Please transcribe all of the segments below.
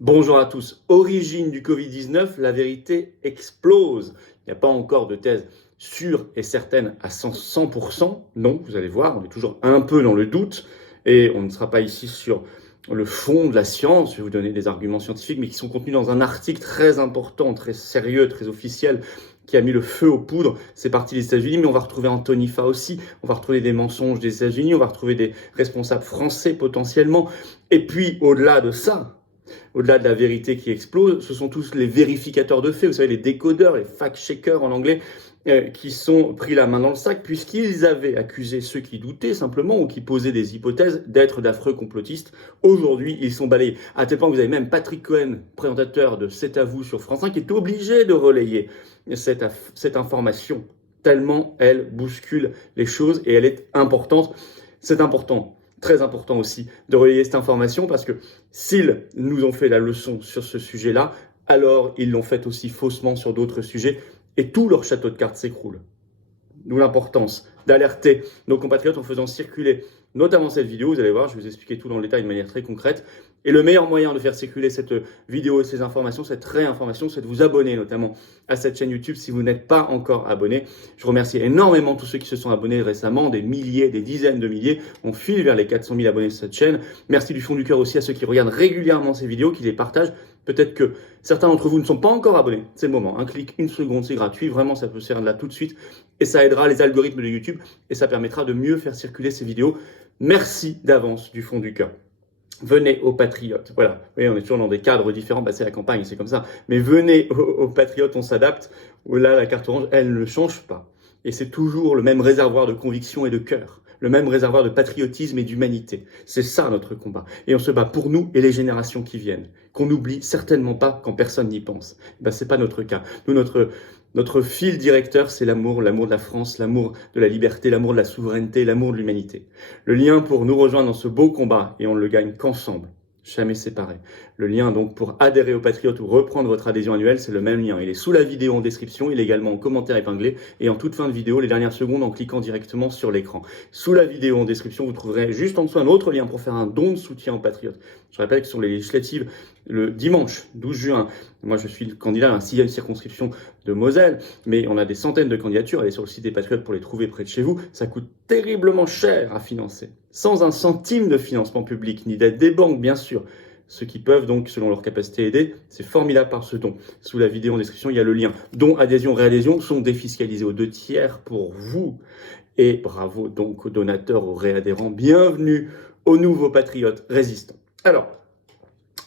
Bonjour à tous. Origine du Covid-19, la vérité explose. Il n'y a pas encore de thèse sûre et certaine à 100%. Non, vous allez voir, on est toujours un peu dans le doute et on ne sera pas ici sur le fond de la science. Je vais vous donner des arguments scientifiques, mais qui sont contenus dans un article très important, très sérieux, très officiel, qui a mis le feu aux poudres. C'est parti des États-Unis, mais on va retrouver Anthony Fauci, on va retrouver des mensonges des États-Unis, on va retrouver des responsables français potentiellement. Et puis, au-delà de ça, au-delà de la vérité qui explose, ce sont tous les vérificateurs de faits, vous savez, les décodeurs, les fact-checkers en anglais, qui sont pris la main dans le sac, puisqu'ils avaient accusé ceux qui doutaient simplement ou qui posaient des hypothèses d'être d'affreux complotistes. Aujourd'hui, ils sont balayés. À tel point que vous avez même Patrick Cohen, présentateur de C'est à vous sur France 5, qui est obligé de relayer cette information, tellement elle bouscule les choses et elle est importante. C'est important. Très important aussi de relayer cette information parce que s'ils nous ont fait la leçon sur ce sujet-là, alors ils l'ont fait aussi faussement sur d'autres sujets et tout leur château de cartes s'écroule. D'où l'importance d'alerter nos compatriotes en faisant circuler notamment cette vidéo. Vous allez voir, je vais vous expliquer tout dans le détail de manière très concrète. Et le meilleur moyen de faire circuler cette vidéo et ces informations, cette réinformation, c'est de vous abonner notamment à cette chaîne YouTube si vous n'êtes pas encore abonné. Je remercie énormément tous ceux qui se sont abonnés récemment, des milliers, des dizaines de milliers. On file vers les 400 000 abonnés sur cette chaîne. Merci du fond du cœur aussi à ceux qui regardent régulièrement ces vidéos, qui les partagent. Peut-être que certains d'entre vous ne sont pas encore abonnés. C'est le moment. Un clic, une seconde, c'est gratuit. Vraiment, ça peut se faire là tout de suite. Et ça aidera les algorithmes de YouTube et ça permettra de mieux faire circuler ces vidéos. Merci d'avance du fond du cœur. Venez aux Patriotes. Voilà, vous voyez, on est toujours dans des cadres différents. Bah, c'est la campagne, c'est comme ça. Mais venez aux Patriotes, on s'adapte. Là, la carte orange, elle ne change pas. Et c'est toujours le même réservoir de conviction et de cœur. Le même réservoir de patriotisme et d'humanité. C'est ça notre combat. Et on se bat pour nous et les générations qui viennent. Qu'on n'oublie certainement pas quand personne n'y pense. Ben, c'est pas notre cas. Nous, notre fil directeur, c'est l'amour de la France, l'amour de la liberté, l'amour de la souveraineté, l'amour de l'humanité. Le lien pour nous rejoindre dans ce beau combat, et on ne le gagne qu'ensemble, jamais séparés. Le lien donc pour adhérer aux Patriotes ou reprendre votre adhésion annuelle, c'est le même lien. Il est sous la vidéo en description, il est également en commentaire épinglé et en toute fin de vidéo, les dernières secondes en cliquant directement sur l'écran. Sous la vidéo en description, vous trouverez juste en dessous un autre lien pour faire un don de soutien aux Patriotes. Je rappelle que sur les législatives, le dimanche 12 juin, moi je suis le candidat à la 6e circonscription de Moselle, mais on a des centaines de candidatures, allez sur le site des Patriotes pour les trouver près de chez vous, ça coûte terriblement cher à financer, sans un centime de financement public, ni d'aide des banques bien sûr. Ceux qui peuvent donc, selon leur capacité, aider, c'est formidable par ce don. Sous la vidéo en description, il y a le lien. Don, adhésion, réadhésion sont défiscalisés aux 2/3 pour vous. Et bravo donc aux donateurs, aux réadhérents. Bienvenue aux nouveaux patriotes résistants. Alors,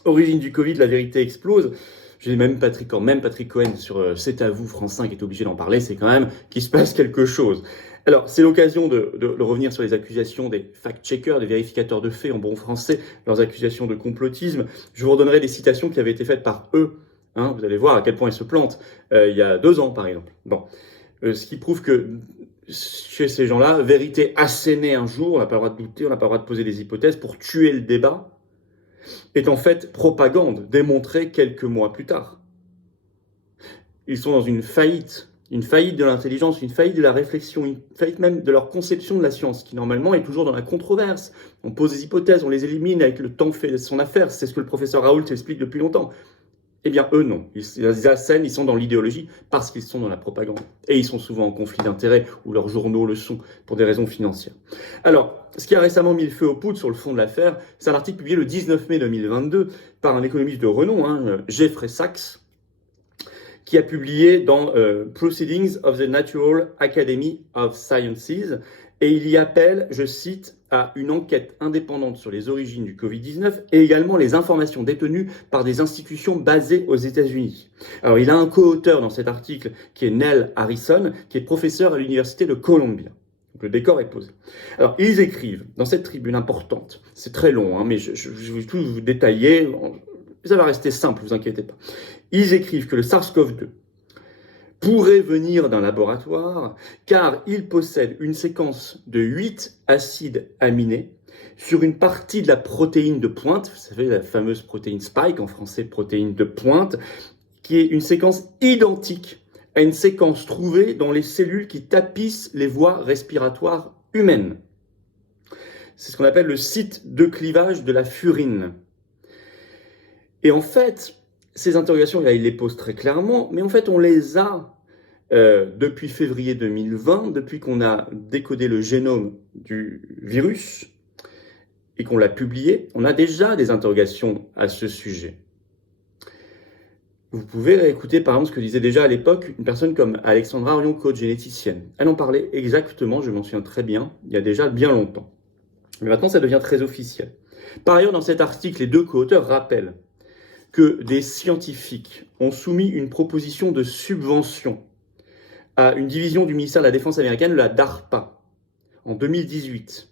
origine du Covid, la vérité explose. J'ai même Patrick Cohen sur C'est à vous, France 5 est obligé d'en parler. C'est quand même qu'il se passe quelque chose. Alors, c'est l'occasion de revenir sur les accusations des fact-checkers, des vérificateurs de faits en bon français, leurs accusations de complotisme. Je vous redonnerai des citations qui avaient été faites par eux. Hein, vous allez voir à quel point ils se plantent. Il y a 2 ans, par exemple. Bon, ce qui prouve que chez ces gens-là, vérité assénée un jour, on n'a pas le droit de douter, on n'a pas le droit de poser des hypothèses pour tuer le débat, est en fait propagande, démontrée quelques mois plus tard. Ils sont dans une faillite de l'intelligence, une faillite de la réflexion, une faillite même de leur conception de la science, qui normalement est toujours dans la controverse. On pose des hypothèses, on les élimine, avec le temps fait son affaire, c'est ce que le professeur Raoult explique depuis longtemps. Eh bien, eux, non. Ils assènent, ils sont dans l'idéologie parce qu'ils sont dans la propagande. Et ils sont souvent en conflit d'intérêts, ou leurs journaux le sont, pour des raisons financières. Alors, ce qui a récemment mis le feu aux poudres sur le fond de l'affaire, c'est un article publié le 19 mai 2022 par un économiste de renom, Jeffrey Sachs, qui a publié dans Proceedings of the Natural Academy of Sciences, et il y appelle, je cite, à une enquête indépendante sur les origines du Covid-19 et également les informations détenues par des institutions basées aux États-Unis. Alors, il a un co-auteur dans cet article qui est Neil Harrison, qui est professeur à l'Université de Columbia. Donc, le décor est posé. Alors, ils écrivent dans cette tribune importante, c'est très long, mais je vais tout vous détailler, ça va rester simple, ne vous inquiétez pas. Ils écrivent que le SARS-CoV-2 pourrait venir d'un laboratoire car il possède une séquence de 8 acides aminés sur une partie de la protéine de pointe, vous savez la fameuse protéine spike, en français protéine de pointe, qui est une séquence identique à une séquence trouvée dans les cellules qui tapissent les voies respiratoires humaines. C'est ce qu'on appelle le site de clivage de la furine. Et en fait, ces interrogations, là, il les pose très clairement, mais en fait, on les a depuis février 2020, depuis qu'on a décodé le génome du virus et qu'on l'a publié, on a déjà des interrogations à ce sujet. Vous pouvez réécouter par exemple ce que disait déjà à l'époque une personne comme Alexandra Orion-Coach, généticienne. Elle en parlait exactement, je m'en souviens très bien, il y a déjà bien longtemps. Mais maintenant, ça devient très officiel. Par ailleurs, dans cet article, les deux co-auteurs rappellent que des scientifiques ont soumis une proposition de subvention à une division du ministère de la Défense américaine, la DARPA, en 2018,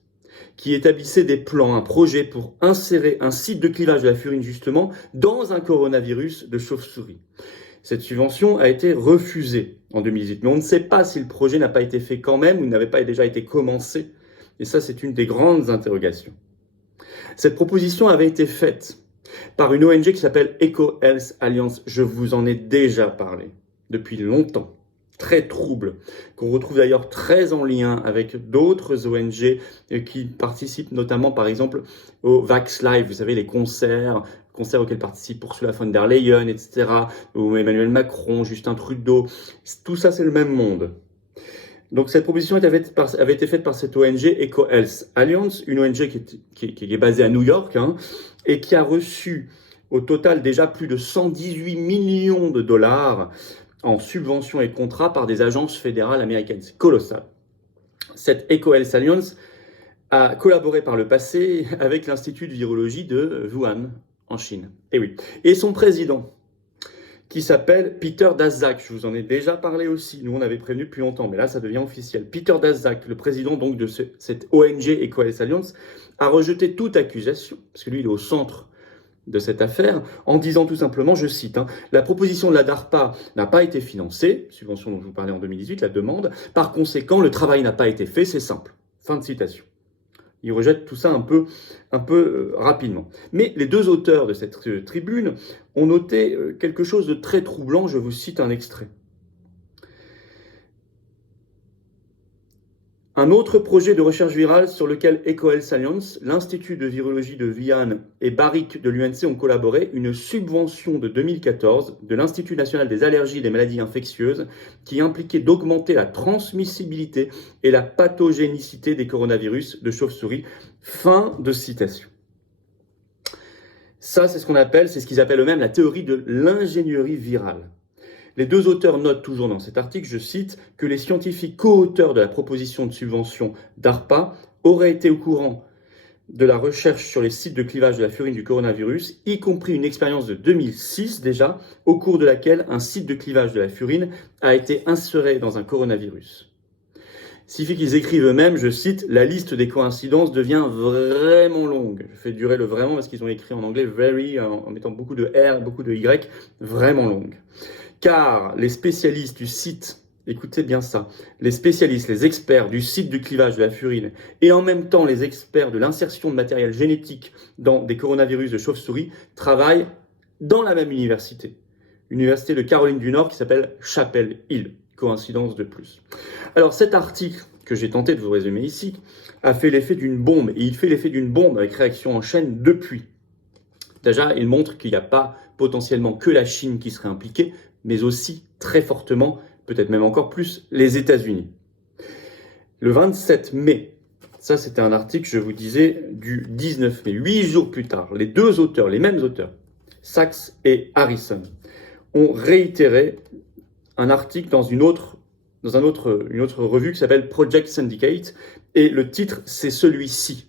qui établissait des plans, un projet pour insérer un site de clivage de la furine, justement, dans un coronavirus de chauve-souris. Cette subvention a été refusée en 2018, mais on ne sait pas si le projet n'a pas été fait quand même ou n'avait pas déjà été commencé. Et ça, c'est une des grandes interrogations. Cette proposition avait été faite par une ONG qui s'appelle EcoHealth Alliance. Je vous en ai déjà parlé depuis longtemps. Très trouble, qu'on retrouve d'ailleurs très en lien avec d'autres ONG qui participent notamment par exemple au Vax Live, vous savez les concerts auxquels participent Ursula von der Leyen, etc., ou Emmanuel Macron, Justin Trudeau, tout ça c'est le même monde. Donc cette proposition avait été faite par cette ONG EcoHealth Alliance, une ONG qui est basée à New York, et qui a reçu au total déjà plus de 118 millions de dollars en subventions et contrats par des agences fédérales américaines. C'est colossal. Cette EcoHealth Alliance a collaboré par le passé avec l'Institut de virologie de Wuhan, en Chine. Et oui. Et son président, qui s'appelle Peter Daszak, je vous en ai déjà parlé aussi, nous on avait prévenu depuis longtemps, mais là ça devient officiel. Peter Daszak, le président donc de cette ONG EcoHealth Alliance, a rejeté toute accusation, parce que lui il est au centre de cette affaire, en disant tout simplement, je cite, la proposition de la DARPA n'a pas été financée, subvention dont je vous parlais en 2018, la demande, par conséquent, le travail n'a pas été fait, c'est simple. Fin de citation. Il rejette tout ça un peu rapidement. Mais les deux auteurs de cette tribune ont noté quelque chose de très troublant, je vous cite un extrait. Un autre projet de recherche virale sur lequel EcoHealth Alliance, l'Institut de virologie de Wuhan et Baric de l'UNC ont collaboré, une subvention de 2014 de l'Institut national des allergies et des maladies infectieuses qui impliquait d'augmenter la transmissibilité et la pathogénicité des coronavirus de chauve-souris. Fin de citation. Ça, c'est ce qu'ils appellent eux-mêmes la théorie de l'ingénierie virale. Les deux auteurs notent toujours dans cet article, je cite, que les scientifiques co-auteurs de la proposition de subvention DARPA auraient été au courant de la recherche sur les sites de clivage de la furine du coronavirus, y compris une expérience de 2006 déjà, au cours de laquelle un site de clivage de la furine a été inséré dans un coronavirus. Suffit qu'ils écrivent eux-mêmes, je cite, la liste des coïncidences devient vraiment longue. Je fais durer le vraiment parce qu'ils ont écrit en anglais very, en mettant beaucoup de R, beaucoup de Y, vraiment longue. Car les spécialistes du site, écoutez bien ça, les spécialistes, les experts du site du clivage de la furine et en même temps les experts de l'insertion de matériel génétique dans des coronavirus de chauve-souris travaillent dans la même université. Université de Caroline du Nord qui s'appelle Chapel Hill. Coïncidence de plus. Alors cet article que j'ai tenté de vous résumer ici a fait l'effet d'une bombe et il fait l'effet d'une bombe avec réaction en chaîne depuis. Déjà, il montre qu'il n'y a pas potentiellement que la Chine qui serait impliquée, mais aussi très fortement, peut-être même encore plus, les États-Unis. Le 27 mai, ça c'était un article, je vous disais, du 19 mai, 8 jours plus tard, les deux auteurs, les mêmes auteurs, Sachs et Harrison, ont réitéré un article dans une autre revue qui s'appelle Project Syndicate, et le titre c'est celui-ci.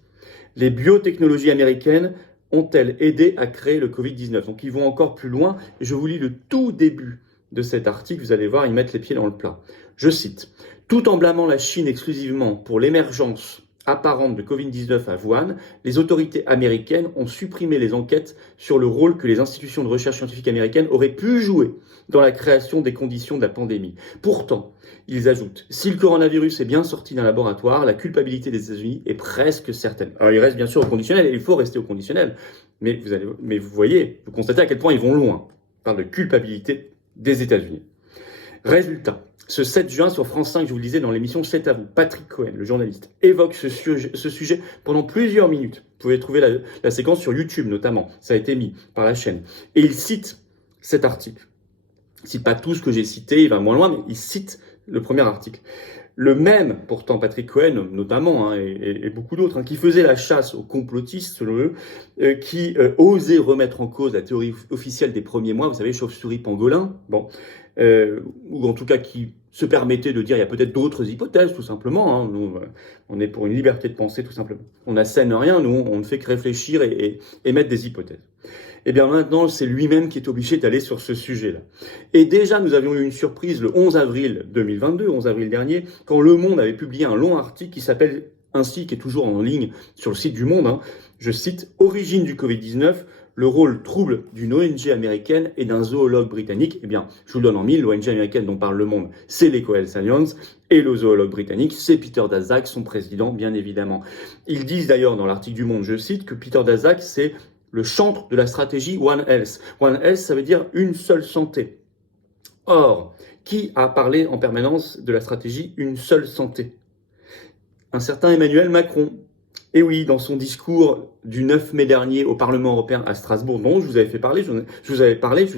Les biotechnologies américaines ont-elles aidé à créer le Covid-19 ? Donc ils vont encore plus loin, et je vous lis le tout début de cet article, vous allez voir, ils mettent les pieds dans le plat. Je cite, « Tout en blâmant la Chine exclusivement pour l'émergence apparente de Covid-19 à Wuhan, les autorités américaines ont supprimé les enquêtes sur le rôle que les institutions de recherche scientifique américaines auraient pu jouer dans la création des conditions de la pandémie. Pourtant, ils ajoutent, si le coronavirus est bien sorti d'un laboratoire, la culpabilité des États-Unis est presque certaine. Alors il reste bien sûr au conditionnel, et il faut rester au conditionnel, mais vous voyez, vous constatez à quel point ils vont loin. On parle de culpabilité des États-Unis. Résultat, Ce 7 juin, sur France 5, je vous le disais dans l'émission C'est à vous, Patrick Cohen, le journaliste, évoque ce sujet pendant plusieurs minutes. Vous pouvez trouver la séquence sur YouTube notamment, ça a été mis par la chaîne. Et il cite cet article. Il ne cite pas tout ce que j'ai cité, il va moins loin, mais il cite le premier article. Le même, pourtant, Patrick Cohen, notamment, et beaucoup d'autres, qui faisait la chasse aux complotistes, selon eux, qui osaient remettre en cause la théorie officielle des premiers mois, vous savez, chauve-souris pangolin, ou en tout cas qui se permettait de dire il y a peut-être d'autres hypothèses, tout simplement. Nous, on est pour une liberté de penser, tout simplement. On n'assène rien, nous, on ne fait que réfléchir et émettre des hypothèses. Et bien maintenant, c'est lui-même qui est obligé d'aller sur ce sujet-là. Et déjà, nous avions eu une surprise le 11 avril 2022, 11 avril dernier, quand Le Monde avait publié un long article qui s'appelle ainsi, qui est toujours en ligne sur le site du Monde, je cite « Origine du Covid-19 ». Le rôle trouble d'une ONG américaine et d'un zoologue britannique. Eh bien, je vous le donne en mille, l'ONG américaine dont parle Le Monde, c'est l'EcoHealth Alliance, et le zoologue britannique, c'est Peter Daszak, son président, bien évidemment. Ils disent d'ailleurs dans l'article du Monde, je cite, que Peter Daszak, c'est le chantre de la stratégie One Health. One Health, ça veut dire une seule santé. Or, qui a parlé en permanence de la stratégie une seule santé? Un certain Emmanuel Macron. Et oui, dans son discours du 9 mai dernier au Parlement européen à Strasbourg, dont je vous avais fait parler, je vous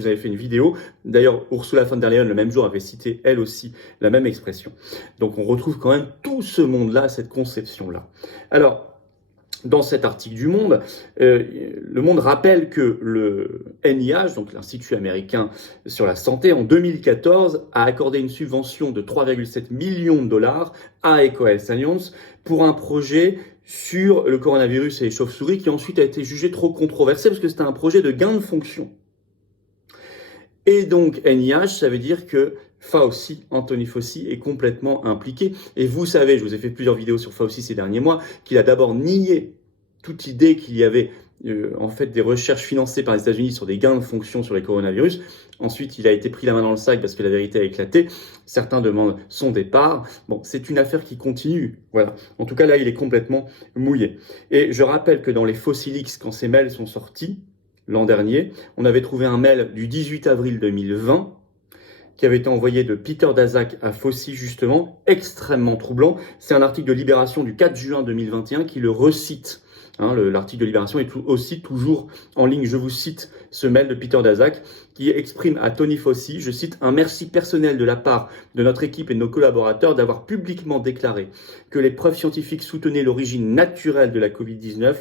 avais fait une vidéo. D'ailleurs, Ursula von der Leyen, le même jour, avait cité, elle aussi, la même expression. Donc, on retrouve quand même tout ce monde-là, cette conception-là. Alors, dans cet article du Monde, le Monde rappelle que le NIH, donc l'Institut américain sur la santé, en 2014, a accordé une subvention de 3,7 millions de dollars à EcoHealth Alliance pour un projet sur le coronavirus et les chauves-souris qui ensuite a été jugé trop controversé parce que c'était un projet de gain de fonction. Et donc NIH, ça veut dire que Fauci, Anthony Fauci, est complètement impliqué. Et vous savez, je vous ai fait plusieurs vidéos sur Fauci ces derniers mois, qu'il a d'abord nié toute idée qu'il y avait en fait des recherches financées par les États-Unis sur des gains de fonction sur les coronavirus. Ensuite, il a été pris la main dans le sac parce que la vérité a éclaté. Certains demandent son départ. Bon, c'est une affaire qui continue. Voilà. En tout cas, là, il est complètement mouillé. Et je rappelle que dans les Faucilix, quand ces mails sont sortis, l'an dernier, on avait trouvé un mail du 18 avril 2020 qui avait été envoyé de Peter Daszak à Fauci, justement, extrêmement troublant. C'est un article de Libération du 4 juin 2021 qui le recite. L'article de Libération est aussi toujours en ligne. Je vous cite ce mail de Peter Daszak qui exprime à Tony Fauci, je cite, « Un merci personnel de la part de notre équipe et de nos collaborateurs d'avoir publiquement déclaré que les preuves scientifiques soutenaient l'origine naturelle de la Covid-19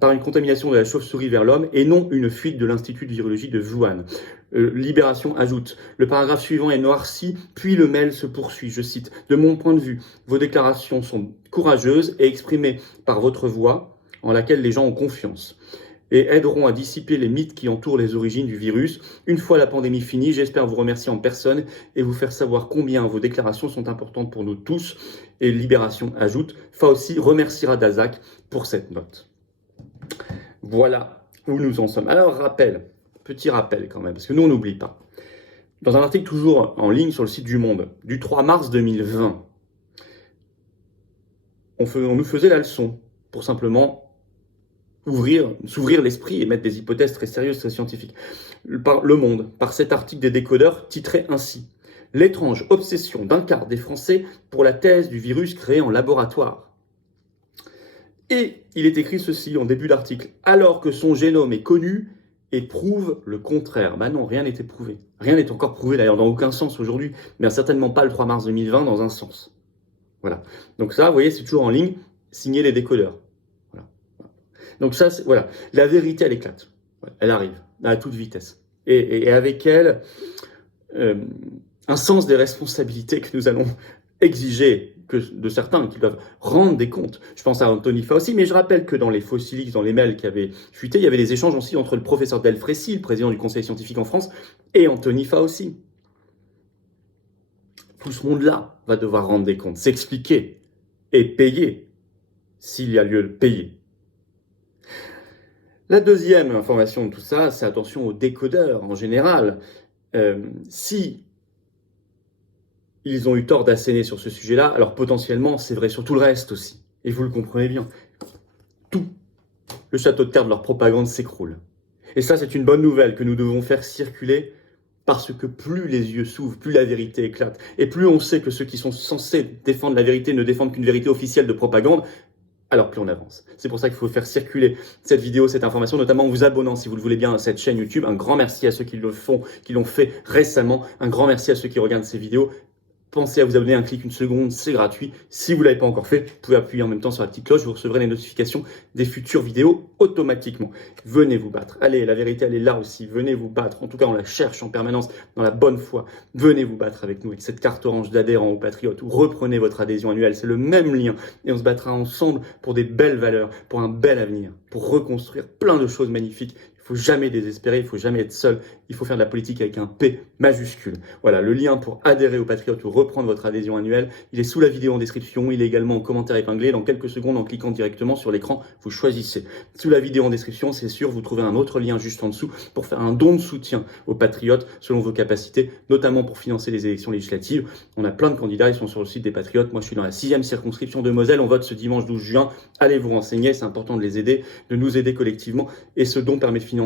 par une contamination de la chauve-souris vers l'homme et non une fuite de l'Institut de virologie de Wuhan. » Libération ajoute, le paragraphe suivant est noirci, puis le mail se poursuit, je cite, « De mon point de vue, vos déclarations sont courageuses et exprimées par votre voix, en laquelle les gens ont confiance, et aideront à dissiper les mythes qui entourent les origines du virus. Une fois la pandémie finie, j'espère vous remercier en personne et vous faire savoir combien vos déclarations sont importantes pour nous tous. » Et Libération ajoute, Fauci remerciera Daszak pour cette note. Voilà où nous en sommes. Alors, petit rappel quand même, parce que nous on n'oublie pas. Dans un article toujours en ligne sur le site du Monde, du 3 mars 2020, on nous faisait la leçon pour simplement s'ouvrir l'esprit et mettre des hypothèses très sérieuses, très scientifiques. Par Le Monde, par cet article des décodeurs titré ainsi « L'étrange obsession d'un quart des Français pour la thèse du virus créé en laboratoire ». Et il est écrit ceci en début d'article « Alors que son génome est connu et prouve le contraire ». Ben non, rien n'est prouvé. Rien n'est encore prouvé d'ailleurs dans aucun sens aujourd'hui, mais certainement pas le 3 mars 2020 dans un sens. Voilà. Donc ça, vous voyez, c'est toujours en ligne, signé les décodeurs. Donc ça, voilà, la vérité, elle éclate. Elle arrive à toute vitesse. Et avec elle, un sens des responsabilités que nous allons exiger de certains qui doivent rendre des comptes. Je pense à Anthony Fauci, mais je rappelle que dans les Faucilix, dans les mails qui avaient fuité, il y avait des échanges aussi entre le professeur Delfrécy, le président du Conseil scientifique en France, et Anthony Fauci. Tout ce monde-là va devoir rendre des comptes, s'expliquer et payer, s'il y a lieu de payer. La deuxième information de tout ça, c'est attention aux décodeurs en général. Si ils ont eu tort d'asséner sur ce sujet-là, alors potentiellement, c'est vrai sur tout le reste aussi. Et vous le comprenez bien. Tout le château de cartes de leur propagande s'écroule. Et ça, c'est une bonne nouvelle que nous devons faire circuler Parce que plus les yeux s'ouvrent, plus la vérité éclate. Et plus on sait que ceux qui sont censés défendre la vérité ne défendent qu'une vérité officielle de propagande, alors plus on avance. C'est pour ça qu'il faut faire circuler cette vidéo, cette information, notamment en vous abonnant, si vous le voulez bien, à cette chaîne YouTube. Un grand merci à ceux qui le font, qui l'ont fait récemment. Un grand merci à ceux qui regardent ces vidéos. Pensez à vous abonner, un clic, une seconde, c'est gratuit. Si vous ne l'avez pas encore fait, vous pouvez appuyer en même temps sur la petite cloche, vous recevrez les notifications des futures vidéos automatiquement. Venez vous battre. Allez, la vérité, elle est là aussi. Venez vous battre. En tout cas, on la cherche en permanence dans la bonne foi. Venez vous battre avec nous, avec cette carte orange d'adhérents aux Patriotes, ou reprenez votre adhésion annuelle. C'est le même lien. Et on se battra ensemble pour des belles valeurs, pour un bel avenir, pour reconstruire plein de choses magnifiques. Il ne faut jamais désespérer, il ne faut jamais être seul. Il faut faire de la politique avec un P majuscule. Voilà, le lien pour adhérer aux Patriotes ou reprendre votre adhésion annuelle, il est sous la vidéo en description. Il est également en commentaire épinglé. Dans quelques secondes, en cliquant directement sur l'écran, vous choisissez. Sous la vidéo en description, c'est sûr, vous trouvez un autre lien juste en dessous pour faire un don de soutien aux Patriotes selon vos capacités, notamment pour financer les élections législatives. On a plein de candidats, ils sont sur le site des Patriotes. Moi, je suis dans la 6e circonscription de Moselle. On vote ce dimanche 12 juin. Allez vous renseigner, c'est important de les aider, de nous aider collectivement. Et ce don permet de financer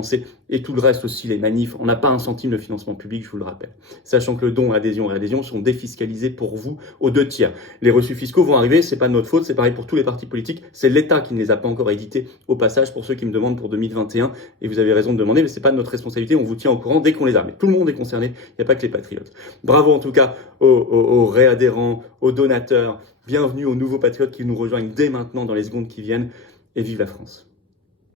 et tout le reste aussi, les manifs. On n'a pas un centime de financement public, je vous le rappelle. Sachant que le don, adhésion et réadhésion sont défiscalisés pour vous aux 2/3. Les reçus fiscaux vont arriver, c'est pas de notre faute, c'est pareil pour tous les partis politiques. C'est l'État qui ne les a pas encore édités au passage pour ceux qui me demandent pour 2021. Et vous avez raison de demander, mais c'est pas de notre responsabilité, on vous tient au courant dès qu'on les a. Mais tout le monde est concerné, il n'y a pas que les Patriotes. Bravo en tout cas aux réadhérents, aux donateurs. Bienvenue aux nouveaux Patriotes qui nous rejoignent dès maintenant dans les secondes qui viennent. Et vive la France!